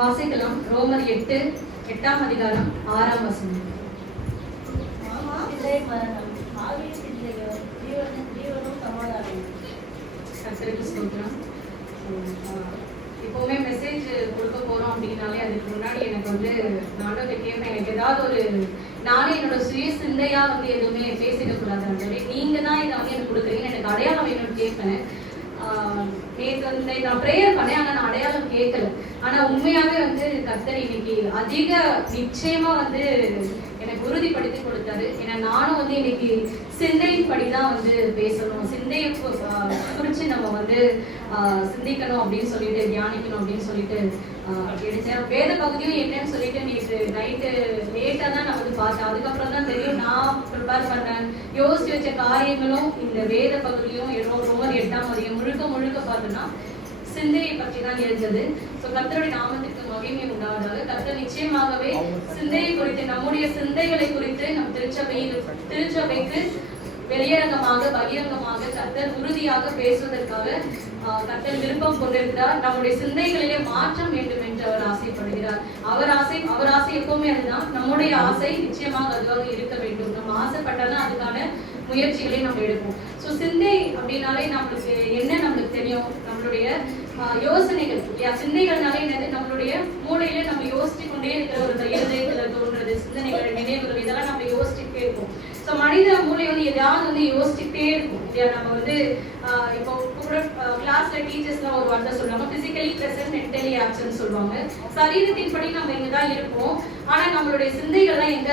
வாசிக்கலாம். ரோமர் 8:8 அதிகாரம் 6 வசனம். கர்த்தருக்கு ஸ்தோத்திரம். எப்பவுமே மெசேஜ் கொடுக்க போறோம் அப்படின்னாலே அதுக்கு முன்னாடி எனக்கு வந்து நானும் கேட்பேன், எனக்கு ஏதாவது ஒரு நானே என்னோட சுய சிந்தையா வந்து எதுவுமே பேசிடக்கூடாது. நீங்க தான் இதை வந்து எனக்கு கொடுக்குறீங்க, எனக்கு அடையாளம் வேணும்னு கேட்பேன். நேற்று வந்து நான் ப்ரேயர் பண்ணேன், ஆனால் நான் அடையாளம் கேட்கல. ஆனால் உண்மையாகவே வந்து கர்த்தர் இன்னைக்கு அதிக நிச்சயமா வந்து எனக்கு உறுதிப்படுத்தி கொடுத்தாரு. ஏன்னா நானும் வந்து இன்னைக்கு சிந்தையின்படி தான் வந்து பேசணும், சிந்தையை குறித்து நம்ம வந்து சிந்திக்கணும் அப்படின்னு சொல்லிட்டு தியானிக்கணும் அப்படின்னு சொல்லிட்டு எடுத்தேன். வேத பகுதியும் என்னன்னு சொல்லிட்டு நேற்று நைட்டு லேட்டாக தான் நான் வந்து பார்த்தேன். அதுக்கப்புறம் தான் தெரியும் நான் ப்ரிப்பேர் பண்ணேன் யோசிச்சு வச்ச காரியங்களும் இந்த வேத பகுதியும் ரோமர் 8 அதிகாரம் முழுக்க பார்த்தோம்னா சிந்தையை பற்றி தான் இருந்தது. ஸோ கர்த்தருடைய நாமத்துக்கு மகிமை உண்டாவதாக. கர்த்தர் நிச்சயமாகவே சிந்தையை குறித்து, நம்முடைய சிந்தைகளை குறித்து நம் திருச்சபைக்கு வெளியரங்கமாக பகிரங்கமாக கர்த்தர் உறுதியாக பேசுவதற்காக கர்த்தர் விருப்பம் கொண்டிருக்கிறார். நம்முடைய சிந்தைகளிலே மாற்றம் வேண்டும் என்று அவர் ஆசைப்படுகிறார். அவர் ஆசை எப்பவுமே அதுதான். நம்முடைய ஆசை நிச்சயமாக அதுவாக இருக்க வேண்டும். நம்ம ஆசைப்பட்டாலும் அதுக்கான முயற்சிகளை நம்ம எடுப்போம். ஸோ சிந்தை அப்படின்னாலே நம்மளுக்கு தெரியும், நம்மளுடைய யோசனைகள். சிந்தைகள்னாலே என்னது, நம்மளுடைய மூளையில நம்ம யோசிச்சு கொண்டே இருக்கிற ஒரு இருதயத்துல தோன்றது சிந்தனைகள், நினைவுகள், இதெல்லாம் நம்ம யோசிச்சுட்டே இருப்போம். ஸோ மனித மூளை வந்து எதாவது வந்து யோசிச்சுட்டே இருக்கும் இல்லையா. நம்ம வந்து இப்போ கூட கிளாஸ்ல டீச்சர்ஸ்லாம் ஒரு வார்த்தை சொல்லுவாங்க, பிசிக்கலி ப்ரெசன்ட் மென்டலி ஆப்சன்ட் சொல்லுவாங்க. சரீரத்தின் படி நம்ம இங்கதான் இருப்போம், ஆனா நம்மளுடைய சிந்தைகள்லாம் எங்க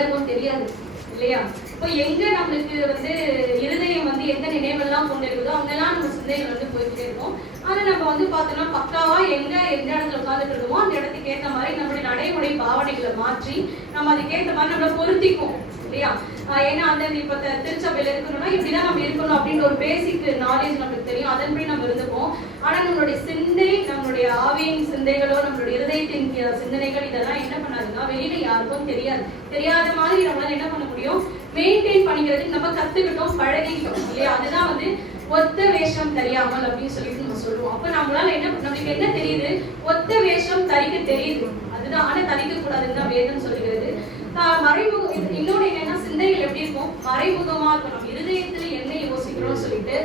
இருக்கும் தெரியாது இல்லையா. இப்போ எங்க நம்மளுக்கு வந்து இருதயம் வந்து எந்த நினைவெல்லாம் கொண்டு இருக்குதோ அங்கெல்லாம் நம்ம சிந்தைகள் வந்து போய்கிட்டே இருக்கும். ஆனா நம்ம வந்து பார்த்தோம்னா பக்காவா எந்த இடத்துல உட்காந்துட்டு இருக்கோமோ அந்த இடத்துக்கு ஏற்ற மாதிரி நம்மளுடைய நடைமுறை பாவனைகளை மாற்றி நம்ம அதுக்கேற்ற மாதிரி நம்மளை பொருத்திக்கும் இல்லையா. ஏன்னா அந்த இப்ப திருச்சபையில இருக்கணும்னா இப்படிதான் நம்ம இருக்கணும் அப்படின்னு ஒரு பேசிக் நாலேஜ் நமக்கு தெரியும், அதன்படி நம்ம இருந்துப்போம். ஆனா நம்மளுடைய சிந்தை, நம்மளுடைய ஆவியின் சிந்தைகளோ நம்மளுடைய இருதயத்தின் சிந்தனைகள் இதெல்லாம் என்ன பண்ணாதுன்னா வெளியில யாருக்கும் தெரியாத மாதிரி நம்மளால என்ன பண்ண முடியும், மெயின்டைன் பண்ணிக்கிறதுக்கு நம்ம கத்துக்கிட்டோம், பழகிக்கிட்டோம் இல்லையா. அதுதான் வந்து ஒத்த வேஷம் தெரியாமல் அப்படின்னு சொல்லிட்டு நம்ம சொல்லுவோம். அப்ப நம்மளால நம்மளுக்கு என்ன தெரியுது, ஒத்த வேஷம் தரிக்க தெரியுது, அதுதான். ஆனா தரிக்க கூடாதுன்னு தான் வேதம் சொல்லுகிறது. மறைமுகம் இன்னொன்னு என்னன்னா, சிந்தைகள் எப்படி இருக்கும், மறைமுகமா இருக்கும். நம்ம இருதயத்துல என்ன யோசிக்கிறோம்னு சொல்லிட்டு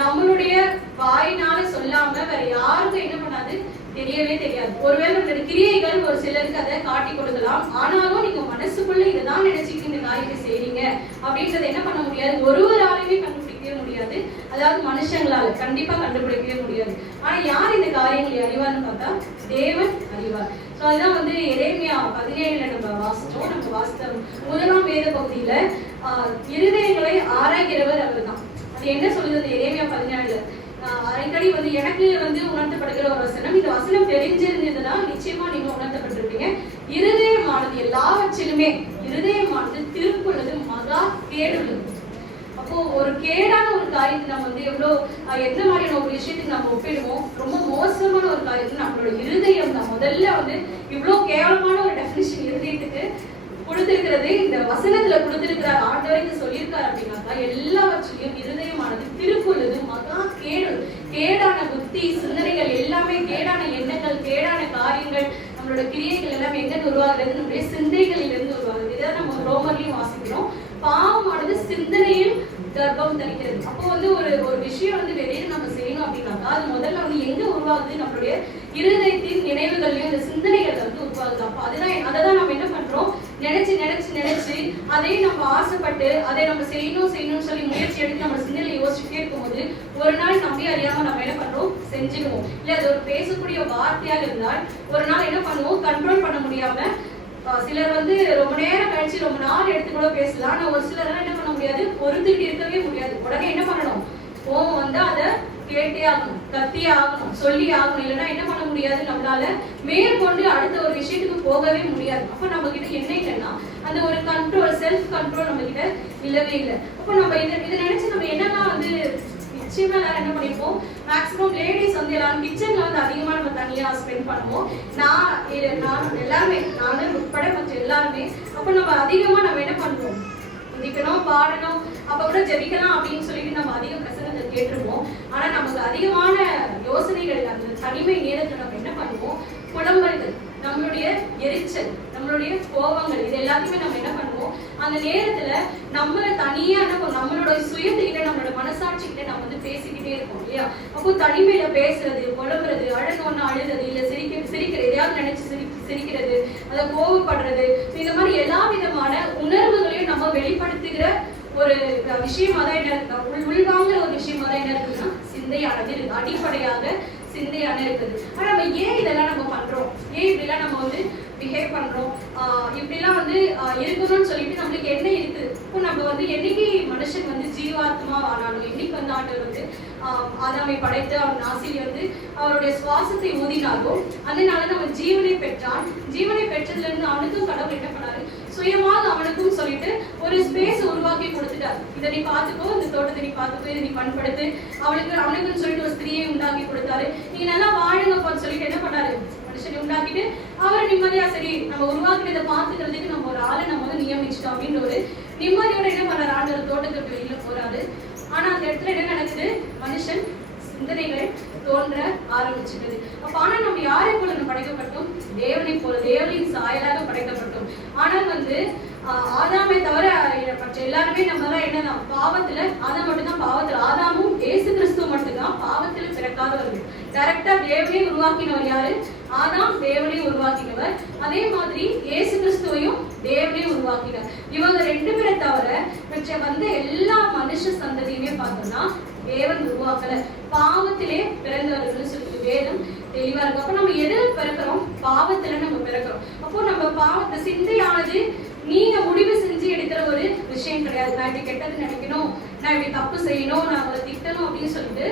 நம்மளுடைய வாயினால சொல்லாம வேற யாருக்கும் என்ன பண்ணாது, தெரியவே தெரியாது. ஒருவேளை நம்மளுடைய கிரியைகள் ஒரு சிலருக்கு அதை காட்டி கொடுக்கலாம், ஆனாலும் நீங்க மனசுக்குள்ள இதைதான் நினைச்சுட்டு இந்த காரியத்தை செய்றீங்க அப்படின்றத என்ன பண்ண முடியாது, ஒருவராலுமே கண்டுபிடிக்கவே முடியாது. அதாவது மனுஷங்களால கண்டிப்பா கண்டுபிடிக்கவே முடியாது. ஆனா யார் இந்த காரியங்களை அறிவார்னு பார்த்தா தேவன் அறிவார். ஸோ அதுதான் வந்து எரேமியா 17 நம்ம வாசித்த முதலாம் வேத பகுதியில இருதயங்களை ஆராய்கிறவர் அவர் தான். அது என்ன சொல்லுது எரேமியா 17 அடிக்கடி வந்து எனக்கு வந்து உணர்த்தப்படுகிற ஒரு வசனம். இந்த வசனம் தெரிஞ்சிருந்ததுன்னா நிச்சயமா நீங்க உணர்த்தப்பட்டிருப்பீங்க. இருதயமானது எல்லாவற்றிலுமே, இருதயமானது திருப்புள்ளது மகா கேடுள்ளது. அப்போ ஒரு கேடான ஒரு காரியத்தை நம்ம வந்து எந்த மாதிரியான ஒரு விஷயத்துக்கு நம்ம ஒப்பிடுவோம், ரொம்ப மோசமான ஒரு காரியத்துக்கு நம்மளோட இருதயம் தான். முதல்ல வந்து இவ்வளவு கேவலமான ஒரு டெஃபினிஷன் இருதயத்துக்கு கொடுத்திருக்கிறது இந்த வசனத்துல கொடுத்திருக்கிறார். ஆண்டவரைக்கு சொல்லியிருக்காரு அப்படின்னாக்கா எல்லாவற்றிலையும் இருதயமானது திருப்புள்ளது மகா கேடான புத்தி, சிந்தனைகள் எல்லாமே, கேடான எண்ணங்கள், கேடான காரியங்கள், நம்மளோட கிரியைகள் எல்லாமே எங்க உருவாகிறது, நம்முடைய சிந்தைகளில் இருந்து உருவாகுது. இதை நம்ம ரோமர்லயும் வாசிக்கிறோம். பாவமானது சிந்தனையில் கர்ப்பம் தரிக்கிறது. அப்போ வந்து ஒரு விஷயம் வந்து வெளியே நம்ம செய்யணும் அப்படின்னாக்கா அது முதல்ல வந்து எங்க உருவாகுது, நம்மளுடைய இருதயத்தின் நினைவுகள்லயும் இந்த சிந்தனைகள் வந்து உருவாகுது. அப்போ அதைதான் நம்ம என்ன பண்றோம், நினைச்சு அதை நம்ம ஆசைப்பட்டு அதை நம்ம செய்யணும்னு சொல்லி முயற்சி எடுத்து நம்ம சிந்தனையில யோசிச்சுட்டே இருக்கும்போது ஒரு நாள் நம்பி அறியாம நம்ம என்ன பண்றோம், செஞ்சிடுவோம். இல்ல அது ஒரு பேசக்கூடிய வார்த்தையாக இருந்தால் ஒரு நாள் என்ன பண்ணுவோம், கண்ட்ரோல் பண்ண முடியாம சிலர் வந்து ரொம்ப நேரம் கழிச்சு ரொம்ப நாள் எடுத்து கூட பேசலாம். ஆனா ஒரு சிலர் என்ன பண்ண முடியாது, பொறுத்துக்கிட்டு இருக்கவே முடியாது. உடனே என்ன பண்ணணும், கோவம் வந்து அதை கேட்டே ஆகணும், கத்தியே ஆகணும், சொல்லி ஆகணும். இல்லைன்னா என்ன பண்ண முடியாது, நம்மளால மேற்கொண்டு அடுத்த ஒரு விஷயத்துக்கு போகவே முடியாது. அப்ப நம்ம கிட்ட என்ன இல்லைன்னா அந்த ஒரு கண்ட்ரோல், செல்ஃப் கண்ட்ரோல் நம்ம கிட்ட இல்லவே இல்லை. அப்போ நம்ம இதை நினைச்சு நம்ம என்னெல்லாம் வந்து நிச்சயமா எல்லாரும் என்ன பண்ணிப்போம், மேக்ஸிமம் லேடிஸ் வந்து எல்லாரும் கிச்சன்ல வந்து அதிகமா நம்ம தனியா ஸ்பெண்ட் பண்ணுவோம். நான் எல்லாருமே, நானும் உட்பட கொஞ்சம் எல்லாருமே. அப்போ நம்ம அதிகமா நம்ம என்ன பண்ணுவோம், துதிக்கணும், பாடணும், அப்ப கூட ஜெபிக்கலாம் அப்படின்னு சொல்லிட்டு நம்ம அதிக பிரசங்கத்தை கேட்டுருவோம். ஆனா நமக்கு அதிகமான யோசனைகள் அந்த தனிமை நேரத்துல நம்ம என்ன பண்ணுவோம், புலம்பல்கள், நம்மளுடைய எரிச்சல், நம்மளுடைய கோபங்கள், இது எல்லாத்தையுமே நம்ம என்ன பண்ணுவோம், அந்த நேரத்துல நம்மளை தனியா நம்மளோட சுயத்துக்கிட்ட நம்மளோட மனசாட்சிக்கிட்ட நம்ம வந்து பேசிக்கிட்டே இருக்கோம் இல்லையா. அப்போ தனிமையில பேசுறது, புலம்புறது, அழகொன்னு அழுறது, இல்ல சிரிக்கிறது, எதையாவது நினைச்சு சிரிக்கிறது, அதை கோபப்படுறது, இந்த மாதிரி எல்லா விதமான உணர்வுகளையும் நம்ம வெளிப்படுத்துகிற ஒரு விஷயமா தான் என்ன இருக்கு, உள்வாங்குற ஒரு விஷயமா தான் என்ன இருக்குன்னா சிந்தையானது இருக்கு. அடிப்படையாக சிந்தையான இருக்குது. ஆனா நம்ம ஏன் இதெல்லாம் நம்ம பண்றோம், ஏன் இப்படிலாம் நம்ம வந்து பிஹேவ் பண்றோம், இப்படிலாம் வந்து இருக்கணும்னு சொல்லிட்டு நம்மளுக்கு என்ன இருக்குது. இப்போ நம்ம வந்து என்னைக்கு மனுஷன் வந்து ஜீவாத்மா ஆனாலும், என்னைக்கு வந்து ஆண்டவர் வந்து ஆதாமை படைத்து அவன் நாசியில் வந்து அவருடைய சுவாசத்தை ஊதினாலோ அந்த நாள நம்ம ஜீவனை பெற்றான். ஜீவனை பெற்றதுல இருந்து அவனுக்கும் கடவுள் என்ன பண்ணாரு, சுயமாக அவனுக்கும் சொல்லிட்டு ஒரு ஸ்பேஸ் உருவாக்கி கொடுத்துட்டார். இதை நீ பார்த்துக்கோ, இந்த தோட்டத்தை நீ பார்த்துக்கோ, இதை நீ பண்படுத்து, அவனுக்குன்னு சொல்லிட்டு ஒரு ஸ்திரியை உண்டாக்கி கொடுத்தாரு. நீ நல்லா வாழுங்கப்பான்னு சொல்லிட்டு என்ன பண்ணாரு, மனுஷனை உண்டாக்கிட்டு அவரை நிம்மதியா சரி நம்ம உருவாக்கினதை பார்த்துக்கிறதுக்கு நம்ம ஒரு ஆளை நம்ம வந்து நியமிச்சிட்டோம் அப்படின்ற ஒரு நிம்மதியோட என்ன பண்ணாரு, ஆண்டவர் தோட்டத்துக்கு வெளியில போறாரு. ஆனா அந்த இடத்துல என்ன நடக்குது, மனுஷன் சிந்தனைகள் தோன்ற ஆரம்பிச்சுட்டது. அப்ப ஆனா நம்ம யாரை போல நம்ம படைக்கப்பட்டோம், தேவனை போல, தேவனின் சாயலாக படைக்கப்பட்டோம். ஆனால் வந்து ஆதாமை தவிர மற்ற எல்லாருமே நம்ம தான் என்னதான் பாவத்துல, ஆதாம் மட்டும்தான் பாவத்துல, ஆதாமும் இயேசு கிறிஸ்துவ மட்டும்தான் பாவத்துல பிறக்காதவர்கள். டைரக்டா தேவனை உருவாக்கினவர் யாரு, ஆதாம் தேவனை உருவாக்கினவர். அதே மாதிரி இயேசு கிறிஸ்துவையும் தேவனை உருவாக்கினார். இவங்க ரெண்டு பேரை தவிர மற்ற வந்து எல்லா மனுஷ சந்ததியுமே பார்த்தோம்னா தேவன் உருவாக்கல, பாவத்திலே பிறந்தவர்கள் சொல்லி வேதம் தெளிவா இருக்கு. அப்ப நம்ம எதில் பிறக்கிறோம், பாவத்துல நம்ம பிறக்கிறோம். அப்போ நம்ம பாவத்தை சிந்தையானது நீங்க முடிவு செஞ்சு எடுக்கிற ஒரு விஷயம் கிடையாது. நான் இப்படி கெட்டது நினைக்கணும், நான் இப்படி தப்பு செய்யணும், நான் அவங்களை திட்டணும் அப்படின்னு சொல்லிட்டு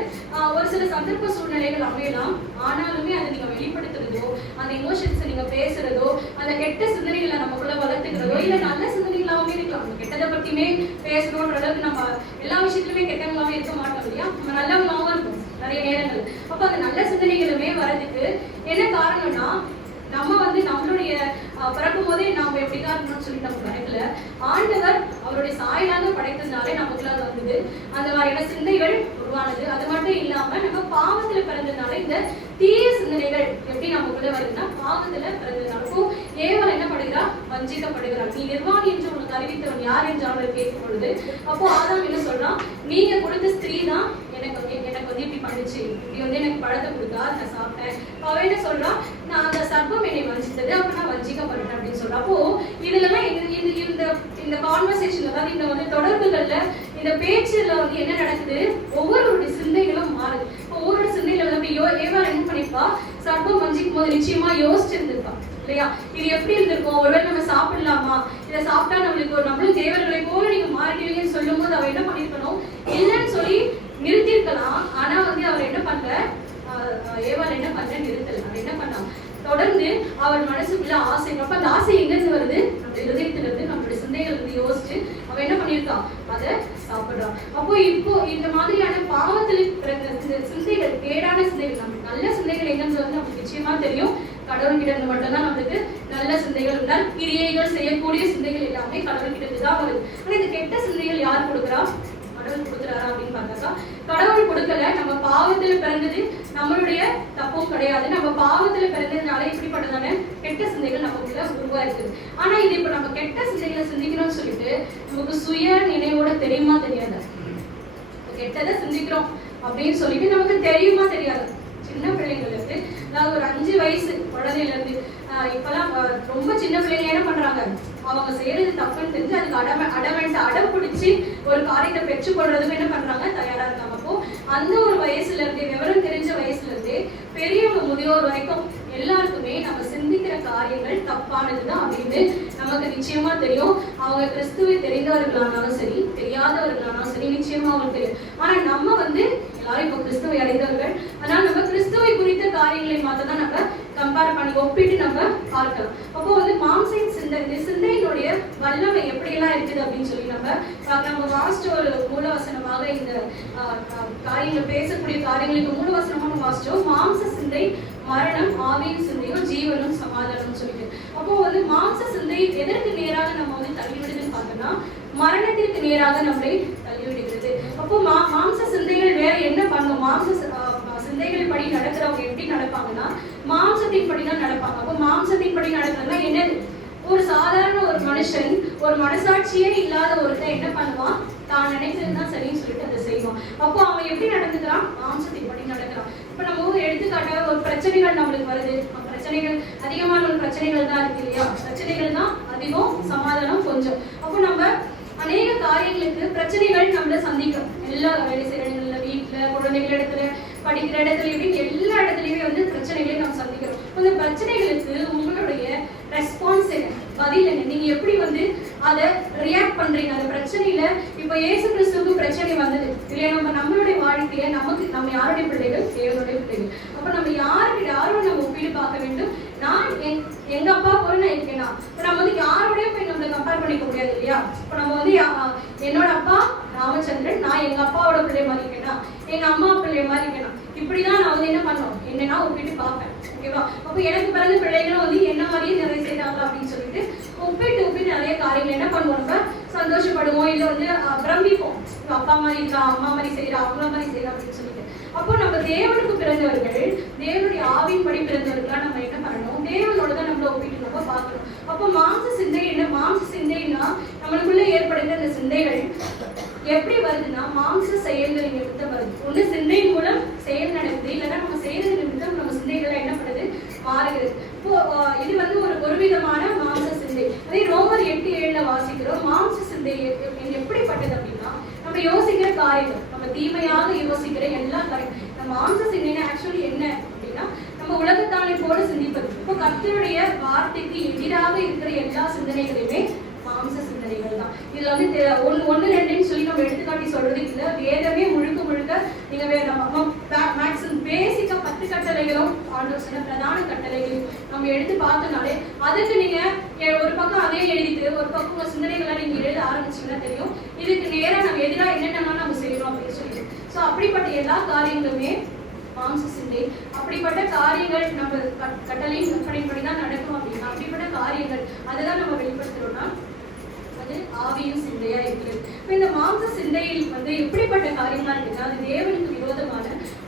ஒரு சில சந்தர்ப்ப சூழ்நிலைகள் அமையலாம். ஆனாலுமே அதை நீங்க வெளிப்படுத்துறதோ, அந்த இமோஷன்ஸை நீங்க பேசுறதோ, அந்த கெட்ட சிந்தனைகளை நமக்குள்ள வளர்த்துக்கிறதோ, இல்ல நல்ல சிந்தனைகளாவே இருக்கலாம். கெட்டதை பத்தியுமே பேசணும்ன்ற அளவுக்கு நம்ம எல்லா விஷயத்துலயுமே கெட்டவங்களாவே இருக்க மாட்டோம் இல்லையா, நம்ம நல்லவங்களாவும் இருக்கும் நிறைய நேரங்கள். அப்ப அந்த நல்ல சிந்தனைகளுமே வரதுக்கு என்ன காரணம்னா, நம்ம வந்து நம்மளுடைய பிறக்கும் போதே நாம எப்படிதான் இருக்கணும்னு சொல்லி நம்ம பிறக்கல, ஆண்டவர் அவருடைய சாயலாக படைத்ததுனாலே நமக்குள்ள அது வந்தது, அந்த மாதிரியான சிந்தைகள் உருவானது. அது மட்டும் இல்லாம நம்ம பாவத்துல பிறந்ததுனால இந்த தீய சிந்தனைகள் எப்படி நமக்குள்ள வருதுன்னா பாவத்துல பிறந்ததுனால ஏவல் என்ன பண்ணுகிறா, வஞ்சிக்கப்படுகிறார். நீ நிர்வாணி என்று உனக்கு அறிவித்தவன் யார் என்று அவரை கேட்கும் பொழுது அப்போ ஆதாம் என்ன சொல்றான், நீங்க கொடுத்த ஸ்திரீ தான் எனக்கு வந்து இப்படி பண்ணுச்சு, இப்படி வந்து எனக்கு பழத்தை கொடுத்தா நான் சாப்பிட்டேன். அவன் என்ன சொல்றான், நான் அந்த சர்ப்பம் என்னை வஞ்சித்தது, அப்ப நான் வஞ்சிக்கப்பட்டேன் அப்படின்னு சொல்றேன். அப்போ இதுலலாம் இந்த கான்வர்சேஷன், அதாவது இந்த வந்து தொடர்புகள்ல இந்த பேச்சுல வந்து என்ன நடக்குது, ஒவ்வொருடைய சிந்தைகளும் மாறுது. ஒவ்வொரு சிந்தைகள் வந்து ஏவாள் என்ன பண்ணிருப்பா, சர்ப்பம் வஞ்சிக்கும் போது நிச்சயமா யோசிச்சிருந்திருப்பா இல்லையா, இது எப்படி இருந்திருக்கும், ஒருவேளை நம்ம சாப்பிடலாமா, இதை சாப்பிட்டா நம்மளும் தேவர்களை போல நீங்க மாறிடுவீங்கன்னு சொல்லும் போது அவ என்ன பண்ணிருக்கணும், இல்லைன்னு சொல்லி நிறுத்திருக்கலாம். ஆனா வந்து அவர் என்ன பண்ற, ஏவாள் என்ன பண்ற, நிறுத்தல. அவ என்ன பண்ணா, தொடர்ந்து அவள் மனசுக்குள்ள ஆசை. அப்ப அந்த ஆசை எங்க இருந்து வருது, நம்ம இருதயத்துல இருந்து, நம்மளுடைய சிந்தைகள் இருந்து யோசிச்சு அவ என்ன பண்ணிருக்கான், அதை சாப்பிடுறான். அப்போ இப்போ இந்த மாதிரியான பாவத்தில் பிறந்த சிந்தைகள், கேடான சிந்தைகள், நமக்கு நல்ல சிந்தைகள் எங்கன்னு வந்து நமக்கு நிச்சயமா தெரியும், கடவுள்கிட்ட இருந்து மட்டும்தான் நம்மளுக்கு நல்ல சிந்தைகள் உண்டால், கிரியைகள் செய்யக்கூடிய சிந்தைகள் எல்லாமே கடவுள்கிட்ட இருந்து தான் வருது. ஆனா இந்த கெட்ட சிந்தைகள் யார் கொடுக்குறா, கடவுள் கொடுக்குறாரா அப்படின்னு பார்த்தாக்கா கடவுள் கொடுக்கல. நம்ம பாவத்துல பிறந்தது நம்மளுடைய தப்பும் கிடையாது. நம்ம பாவத்துல பிறந்ததுனால இப்படிப்பட்டதான கெட்ட சிந்தைகள் நமக்குள்ள உருவாயிருக்குது. ஆனா இது இப்ப நம்ம கெட்ட சிந்தைகளை சிந்திக்கணும்னு சொல்லிட்டு நமக்கு சுய நினைவோட தெரியுமா தெரியாது, கெட்டதை சிந்திக்கிறோம் அப்படின்னு சொல்லிட்டு நமக்கு தெரியுமா தெரியாது. சின்ன பிள்ளைங்களுக்கு, அதாவது ஒரு 5 வயசு குழந்தையில இருந்து இப்பெல்லாம் ரொம்ப சின்ன பிள்ளைங்க என்ன பண்றாங்க, அவங்க செய்யறது தப்புன்னு தெரிஞ்சு அதுக்கு அடம் பிடிச்சி ஒரு காரியத்தை பெற்றுக்கொள்றதுக்கு என்ன பண்றாங்க, தயாரா இருக்காங்க. அப்போ அந்த ஒரு வயசுல இருந்து, விவரம் தெரிஞ்ச வயசுல இருந்து பெரியவங்க முதியோர் வரைக்கும் எல்லாருக்குமே நம்ம சிந்திக்கிற காரியங்கள் தப்பானதுதான் அப்படின்னு நமக்கு நிச்சயமா தெரியும். அவங்க கிறிஸ்துவை தெரிந்தவர்களானாலும் சரி, தெரியாதவர்களானாலும் சரி, நிச்சயமா அவங்களுக்கு தெரியும். ஆனா நம்ம வந்து எல்லாரும் இப்போ கிறிஸ்துவை அடைந்தவர்கள், அதனால நம்ம கிறிஸ்துவை குறித்த காரியங்களை மாத்தான் நம்ம கம்பேர் பண்ணி ஒப்பிட்டு நம்ம பார்க்கலாம். அப்போ வந்து மாம்சையின் சிந்தையினுடைய வல்லமை எப்படியெல்லாம் இருக்குது அப்படின்னு சொல்லி நம்ம வாசிச்ச ஒரு மூலவசனமாக இந்த காரியங்கள், பேசக்கூடிய காரியங்களுக்கு மூலவசனமாக வாசிச்சோம். மாம்ச சிந்தை மரணம், ஆவியின் சிந்தையோ ஜீவனும் சமாதானம் சொல்லிட்டு. அப்போ வந்து மாம்ச சிந்தை எதற்கு நேராக நம்ம வந்து தள்ளிவிடுதுன்னு பார்த்தோம்னா, மரணத்திற்கு நேராக நம்மளை தள்ளிவிடுகிறது. அப்போ மாம்ச சிந்தைகள் வேற என்ன பண்ணும்? சிந்தைகள் படி நடக்கிறவங்க எப்படி நடப்பாங்கன்னா மாம்சத்தின் படி தான் நடப்பாங்க. அப்போ மாம்சத்தின் படி நடக்கிறதுனா என்னது? ஒரு சாதாரண ஒரு மனுஷன், ஒரு மனசாட்சியே இல்லாத ஒருத்தன் என்ன பண்ணுவான்? தான் நினைக்கிறதுதான் சரின்னு சொல்லிட்டு அதை செய்வான். அப்போ அவன் எப்படி நடந்துக்கிறான்? மாம்சத்தின் படி நடக்கிறான். இப்ப நம்ம எடுத்துக்காட்டாக ஒரு பிரச்சனைகள் நம்மளுக்கு வருது, பிரச்சனைகள் அதிகமான ஒரு பிரச்சனைகள் தான் இருக்கு இல்லையா? பிரச்சனைகள் தான் அதிகம், சமாதானம் கொஞ்சம். அப்போ நம்ம அநேக காரியங்களுக்கு பிரச்சனைகள் நம்மள சந்திக்கிறோம். எல்லா வேலை செய்யற இடங்கள்ல, வீட்டுல, குழந்தைகள் இடத்துல, படிக்கிற இடத்துல, இப்படி எல்லா இடத்துலயுமே வந்து பிரச்சனைகளை நம்ம சந்திக்கிறோம். அந்த பிரச்சனைகளுக்கு உங்களுடைய ரெஸ்பான்ஸ் என்ன? பதில் என்ன? நீங்க எப்படி வந்து அதை ரியாக்ட் பண்றீங்க? அந்த பிரச்சனையில இப்ப இயேசு கிறிஸ்துவுக்கு பிரச்சனை வந்தது இல்லையா? நம்மளுடைய வாழ்க்கைய நம்ம யாருடைய பிள்ளைகள்? தேவனுடைய பிள்ளைகள். அப்ப நம்ம யாரும் நம்ம ஒப்பீடு பார்க்க வேண்டும். நான் எங்க அப்பா போய் நான் இருக்கேனா? இப்ப நம்ம வந்து யாரோடய போய் நம்மளை கம்பேர் பண்ணிக்க முடியாது இல்லையா? இப்ப நம்ம வந்து என்னோட அப்பா ராமச்சந்திரன், நான் எங்க அப்பாவோட பிள்ளை மாதிரி இருக்கேனா? எங்க அம்மா பிள்ளை மாதிரி இருக்கேனா? இப்படிதான் நான் வந்து என்ன பண்ணோம், என்னன்னா ஒப்பிட்டு பார்ப்பேன். ஓகேவா? அப்ப எனக்கு பிறந்த பிள்ளைகளும் வந்து என்ன மாதிரியே நிறைய செய்யறாங்க அப்படின்னு சொல்லிட்டு ஒப்பிட்டு நிறைய காரியங்கள் என்ன பண்ணுவோம், நம்ம சந்தோஷப்படுவோம், இல்ல வந்து பிரமிப்போம். அப்பா மாதிரி இருக்கா, அம்மா மாதிரி செய்யறா, அவங்கள மாதிரி செய்யறா அப்படின்னு சொல்லிட்டு. அப்போ நம்ம தேவனுக்கு பிறந்தவர்கள், தேவனுடைய ஆவின் படி பிறந்தவர்களா நம்ம என்ன பண்ணணும்? தேவனோட தான் நம்மள ஒப்பிட்டு நம்ம பார்க்கணும். அப்போ மாம்ச சிந்தை என்ன? மாம்ச சிந்தைன்னா நம்மளுக்குள்ள ஏற்படுகிற அந்த சிந்தைகள் எப்படி வருதுன்னா மாம்ச செயல்கள் நிமித்தம் வருது. ஒண்ணு சிந்தை மூலம் செயல் நடக்குது, இல்லைன்னா நம்ம செய்யறது நிமித்தம் நம்ம சிந்தைகள் என்ன பண்ணுது? மாறுகிறது. இப்போ இது வந்து ஒரு விதமான மாம்ச சிந்தை. அதே ரோமர் 8:7 வாசிக்கிறோம். மாம்ச சிந்தை எப்படிப்பட்டது அப்படின்னா நம்ம யோசிக்கிற காரியங்கள், நம்ம தீமையாக யோசிக்கிற எல்லா காரியம். நம்ம மாம்ச சிந்தை ஆக்சுவலி என்ன அப்படின்னா நம்ம உலகத்தானை போல சிந்திப்பது. இப்போ கர்த்தருடைய வார்த்தைக்கு எதிராக இருக்கிற எல்லா சிந்தனைகளுமே மாம்ச சிந்தனைகள் தான். இதுல வந்து ஒன்னு ரெண்டுன்னு சொல்லி நம்ம எடுத்துக்காட்டி சொல்றது இல்ல. வேதமே முழுக்க நீங்க மேக்ஸிமம் பேசிக்கா 10 கட்டளைகளும் ஆண்டவர் சொன்ன பிரதான கட்டளைகளும் நம்ம எடுத்து பார்த்தனாலே அதுக்கு நீங்க ஒரு பக்கம் அதே எழுதிட்டு ஒரு பக்கம் உங்க சிந்தனைகளை நீங்க எழுத ஆரம்பிச்சீங்கன்னா தெரியும் இதுக்கு நேரம் நம்ம எதிராக என்னென்னலாம் நம்ம செய்யறோம் அப்படின்னு சொல்லிட்டு. ஸோ அப்படிப்பட்ட எல்லா காரியங்களுமே மாம்ச சிந்தை. அப்படிப்பட்ட காரியங்கள் நம்ம கட்டளையும் கற்பனைப்படிதான் நடக்கும் அப்படின்னா அப்படிப்பட்ட காரியங்கள் அதெல்லாம் நம்ம வெளிப்படுத்துறோம்னா அது ஆவியின் சிந்தையா இருக்கிறது. இந்த மாம்ச சிந்தையில் வந்து எப்படிப்பட்ட காரியமா இருக்குன்னா அது தேவனுக்கு விரோதமான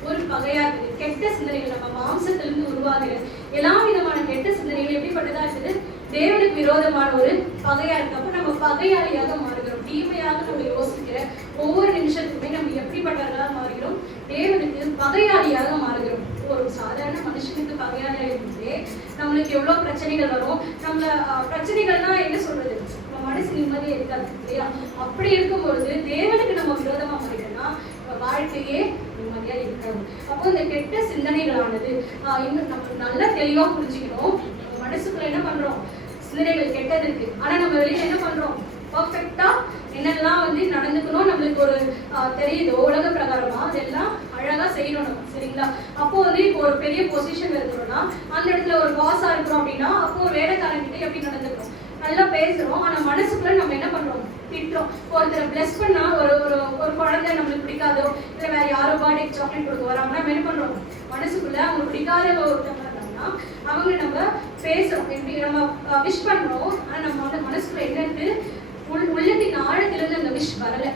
ஒரு பகையா இருக்குது. கெட்ட சிந்தனைகள் நம்ம மாம்சத்திலிருந்து உருவாகிற எல்லா விதமான கெட்ட சிந்தனைகள் எப்படிப்பட்டதா இருக்குது? தேவனுக்கு விரோதமான ஒரு பகையா இருக்கு. அப்ப நம்ம பகையாளியாக மாறுகிறோம். தீமையாக நம்ம யோசிக்கிற ஒவ்வொரு நிமிஷத்துக்குமே நம்ம எப்படிப்பட்டவர்களாக மாறுகிறோம்? தேவனுக்கு பகையாளியாக மாறுகிறோம். ஒரு சாதாரண மனுஷனுக்கு பகையாளியா இருந்து நம்மளுக்கு எவ்வளவு பிரச்சனைகள் வரும். நம்மள பிரச்சனைகள்னா என்ன சொல்றது, நம்ம மனசு நிம்மதியே இருக்காது இல்லையா? அப்படி இருக்கும் பொழுது தேவனுக்கு நம்ம விரோதமா மாறிட்டோம்னா வாழ்க்கையே நிம்மதியா இருக்காது. அப்போ இந்த கெட்ட சிந்தனைகளானது இன்னும் நம்ம நல்லா தெளிவா புரிஞ்சுக்கணும். மனசுக்குள்ள என்ன பண்றோம்? சிந்தனைகள் கெட்டது இருக்கு, ஆனா நம்ம வெளியில என்ன பண்றோம்? பர்ஃபெக்டா என்னெல்லாம் வந்து நடந்துக்கணும் நம்மளுக்கு ஒரு தெரியுது உலக பிரகாரமா அதெல்லாம் அழகா செய்யணும் நம்ம, சரிங்களா? அப்போ வந்து இப்போ ஒரு பெரிய பொசிஷன் இருக்கிறோம்னா அந்த இடத்துல ஒரு பாஸா இருக்கிறோம் அப்படின்னா அப்போ ஒரு வேலைக்காரங்கிட்ட எப்படி நடந்துக்கிறோம்? நல்லா பேசுறோம், ஆனா மனசுக்குள்ள நம்ம என்ன பண்றோம்? திட்டுறோம். ஒருத்தரை பிளஸ் பண்ணா ஒரு குழந்தை நம்மளுக்கு பிடிக்காதோ இல்ல வேற யாரோ பர்த்டே சாக்லேட் கொடுக்க வராங்கன்னா நம்ம என்ன பண்றோம்? மனசுக்குள்ள அவங்களுக்கு பிடிக்காத ஒருத்தவங்க அவங்க நம்ம பேசுறோம், எப்படி நம்ம விஷ் பண்றோம், ஆனா நம்ம வந்து மனசுக்குள்ள என்ன இருக்கு? உள்ளத்தின் ஆழத்திலிருந்து அந்த விஷ் வரல.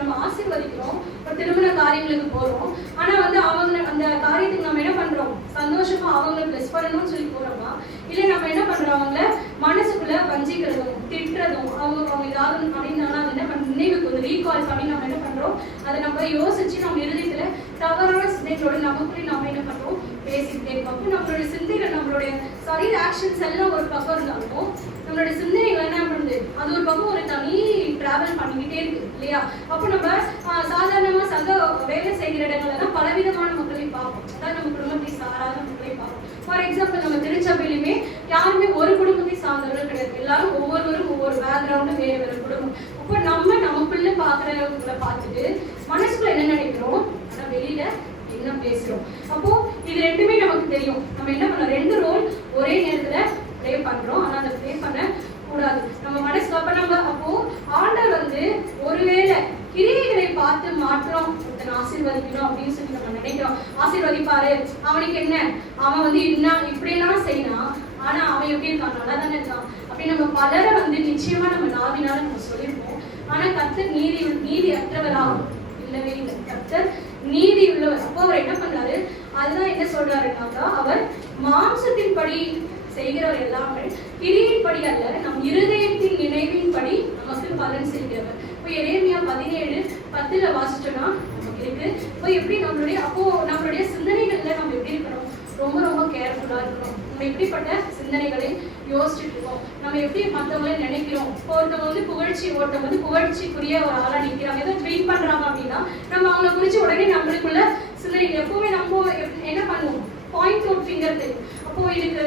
நம்ம ஆசீர்வதிக்கிறோம், ஒரு திருமண காரியங்களுக்கு போறோம், ஆனா வந்து அவங்க அந்த காரியத்துக்கு நம்ம என்ன பண்றோம்? சந்தோஷமா அவங்களை பிளஸ் பண்ணணும்னு சொல்லி போறோமா? இல்ல நம்ம என்ன பண்றோம்? அவங்கள மனசுக்குள்ள வஞ்சிக்கிறதும் திட்டுறதும் அவங்க ஏதாவது அப்படின்னாலும் அது என்ன பண்ண நினைவுக்கு ஒரு ரீகால் பண்ணி நம்ம என்ன பண்றோம்? அதை நம்ம யோசிச்சு நம்ம இறுதியில தவறான சிந்தைகளோட நமக்குள்ளே நம்ம என்ன பண்றோம்? பேசிக்கிட்டே இருக்கோம். அப்போ நம்மளுடைய சிந்தைகள் நம்மளுடைய சரீர ஆக்ஷன்ஸ் எல்லாம் ஒரு பக்கம் இருந்தாலும் நம்மளுடைய சிந்தனைகள் என்ன பண்ணுது? அது ஒரு பக்கம் ஒரு தனி டிராவல் பண்ணிக்கிட்டே இருக்கு இல்லையா? அப்போ நம்ம சாதாரணமா சக வேலை செய்கிற இடங்கள்லாம் பலவிதமான மக்களை பார்ப்போம். அதாவது நம்ம குடும்பத்தை சாராத மக்களை பார்ப்போம். ஃபார் எக்ஸாம்பிள் நம்ம திருச்சபையிலுமே யாருமே ஒரு குடும்பத்தை சார்ந்தவர்கள் கிடையாது. எல்லாரும் ஒவ்வொருவரும் ஒவ்வொரு பேக்ரவுண்டு வேறு வேறு குடும்பம். அப்போ நம்ம நமக்குள்ள பார்க்குறவங்களை பார்த்துட்டு மனசுக்குள்ள என்ன நினைக்கிறோம், ஆனா வெளியில என்ன பேசுறோம். அப்போ இது ரெண்டுமே நமக்கு தெரியும். நம்ம என்ன பண்ணோம்? 2 ரோல் ஒரே நேரத்துல ப்ளே பண்றோம், ஆனா அதை ப்ளே பண்ண கூடாது நம்ம மனசுக்கு. அப்ப நம்ம அப்போ ஆண்டவர் வந்து ஒருவேளை கிரியைகளை பார்த்து மாற்றோம் ஒருத்தன் ஆசீர்வதிக்கணும் அப்படின்னு சொல்லி நம்ம நினைக்கிறோம். ஆசீர்வதிப்பாரு, அவனுக்கு என்ன, அவன் வந்து இப்படியெல்லாம் செய்யலாம், ஆனா அவன் எப்படி இருக்கான்? நல்லா தானே இருக்கான் அப்படின்னு நம்ம பலரை வந்து நிச்சயமா நம்ம நாவினால நம்ம சொல்லியிருப்போம். ஆனா கர்த்தர் நீதி அற்றவராகும் இல்லவே இல்லை. கர்த்தர் நீதி உள்ளவர். அப்போ அவர் என்ன பண்றாரு, அதுதான் என்ன சொல்றாருன்னாக்கா, அவர் மாம்சத்தின் படி செய்கிறவர் எல்லாமே கிரியின்படி அல்ல, நம் இருதயத்தின் நினைவின் படி நமக்கு பலன் செய்கிறவர். இப்போ எரேமியா 17:10 வாசிச்சோம்னா நமக்கு இருக்கு. இப்போ எப்படி நம்மளுடைய சிந்தனைகள்ல நம்ம எப்படி இருக்கணும், ரொம்ப ரொம்ப கேர்ஃபுல்லா இருக்கணும். நம்ம எப்படிப்பட்ட சிந்தனைகளை யோசிச்சுட்டு இருக்கோம், நம்ம எப்படி மற்றவங்களை நினைக்கிறோம். இப்போ ஒருத்தவங்க புகழ்ச்சிக்குரிய ஒரு ஆளா நிற்கிறாங்க, ஏதோ ட்வீட் பண்றாங்க அப்படின்னா நம்ம அவங்களை குறிச்சு உடனே நம்மளுக்குள்ள சிந்தனைகள் எப்பவுமே நம்ம என்ன பண்ணுவோம், பாயிண்ட் அவுட் ஃபிங்கர் தெரியும். அப்போ இதுக்கு